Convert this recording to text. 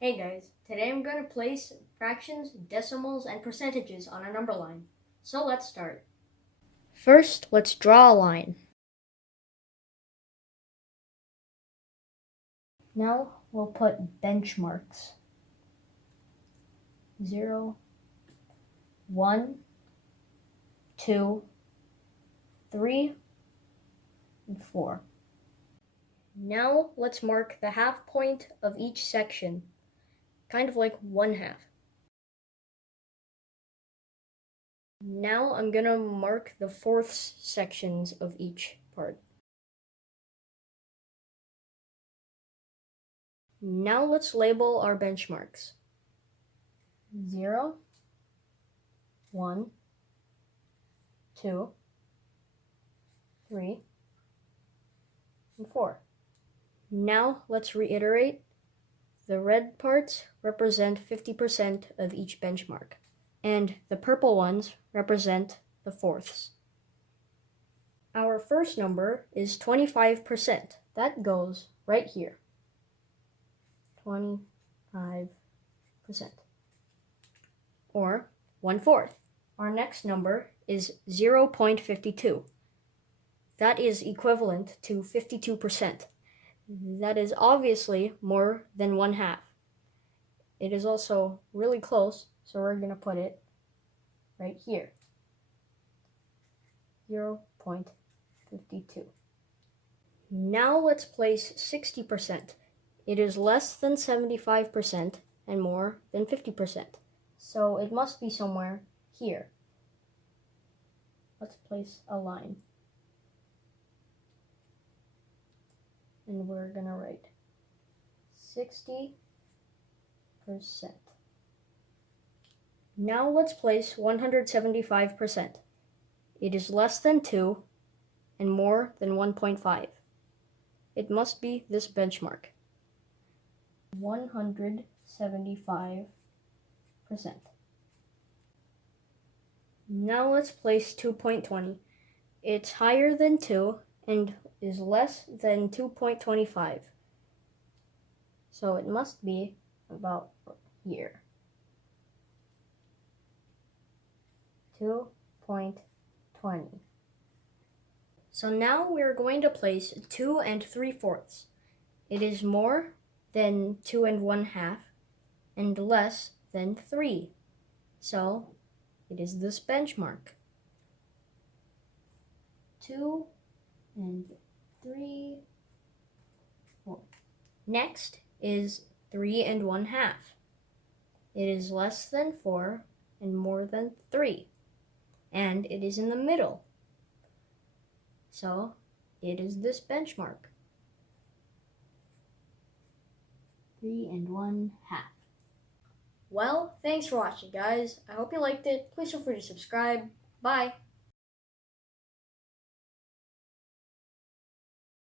Hey guys, today I'm going to place fractions, decimals, and percentages on a number line. So let's start. First, let's draw a line. Now we'll put benchmarks. 0, 1, 2, 3, and 4. Now let's mark the half point of each section, kind of like 1/2. Now I'm going to mark the fourths sections of each part. Now let's label our benchmarks. 0, 1, 2, 3, and 4. Now let's reiterate. The red parts represent 50% of each benchmark, and the purple ones represent the fourths. Our first number is 25%. That goes right here. 25%. Or 1/4. Our next number is 0.52. That is equivalent to 52%. That is obviously more than 1/2. It is also really close, so we're going to put it right here. 0.52. Now let's place 60%. It is less than 75% and more than 50%. So it must be somewhere here. Let's place a line. And we're going to write 60%. Now let's place 175%. It is less than 2 and more than 1.5. It must be this benchmark. 175%. Now let's place 2.20. It's higher than 2 and is less than 2.25. So it must be about here. 2.20. So now we're going to place 2 and 3/4. It is more than 2 and 1/2 and less than 3. So it is this benchmark. 2 and 3/4. Next is 3 and 1/2. It is less than 4 and more than 3. And it is in the middle. So it is this benchmark. 3 and 1/2. Well, thanks for watching, guys. I hope you liked it. Please feel free to subscribe. Bye.